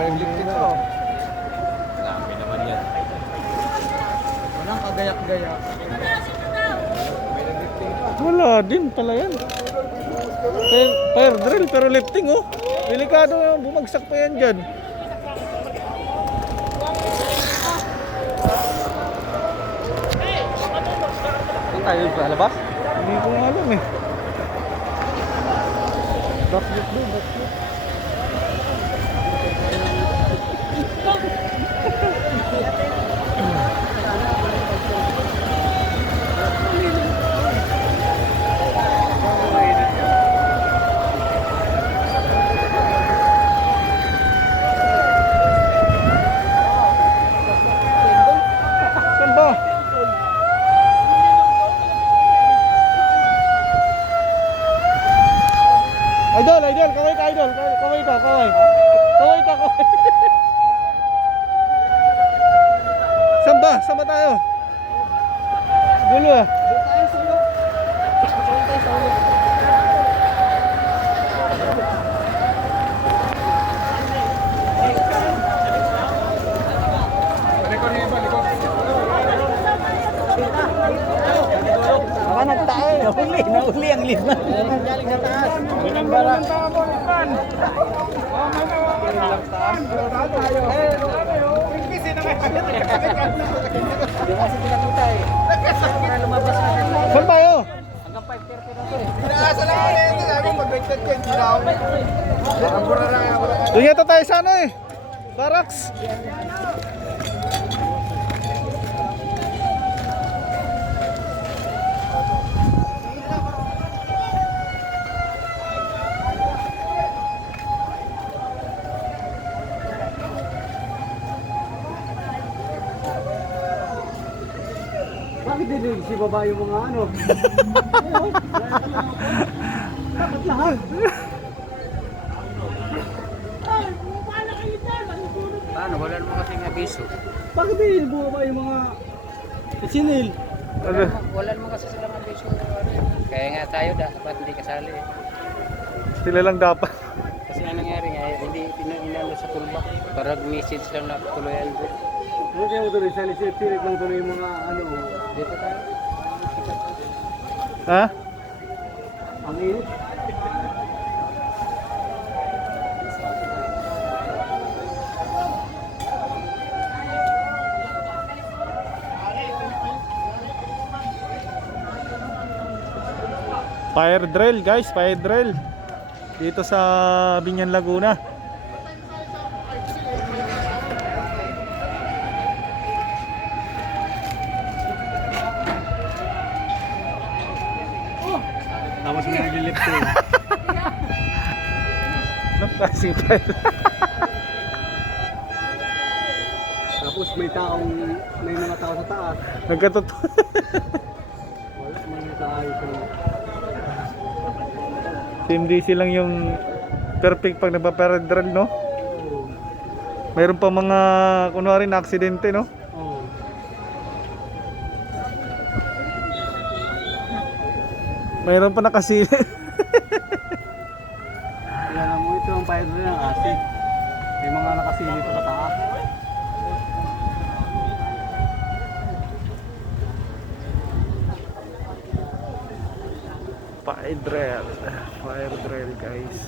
ba yung lifting ko? Dami naman yan. Walang kagayak-gayak. May nag-lifting ko. Wala din pala yan. Fire drill pero lifting oh. Delikado yung bumagsak pa yan dyan. Saan tayo sa labas? Hindi ko nga alam eh. Backflip doon, backflip. Saan ba? Idol, idol, kaway ka idol, kaway ka, kaway. Kaway ka, kaway. Saan ba? Saan ba tayo? Gulo ah. Doon tayo sa ulo. Doon tayo sa ulo. Baka nagtae. Nahuli ang lima. Galing sa taas. Binambara. Di kasi pinakita eh. Para lumabas na rin. Saan tayo? Hanggang 5:30 na to eh. Inaasa lang ako nito, sabi mo mag-break ka, hindi na ako. Nakabura lang ako. Doon yata tayo sa ano eh. Barracks. Bakit din si baba yung mga ano? Dapat lahat. Paano? Wala naman kasing abiso. Bakit din bumaba yung mga sinil? Ano? Wala naman kasi silang abiso. Kaya nga tayo dapat hindi kasali eh. Sila lang dapat. Kasi ang nangyari nga, hindi inano sa tulbak. Para message lang na tuluyan ko. Ano kaya mo tuloy? Sa lisip-silip lang tuloy yung mga ano. Dito tayo. Ha? Ang init. Fire drill guys, fire drill. Dito sa Binyan, Laguna. Tapos may nag-lifting. Anong klaseng fire? Tapos may mga tao sa taas. Nagkatotoo. Wala mga tao. Team DC lang yung perfect pag nagpa-fire drill, no? Mayroon pa mga kunwari na aksidente, no? Oo. Mayroon pa nakasili. Kaya mo ito ang fire drill ng asik. May mga nakasili pa sa taas. Fire drill guys.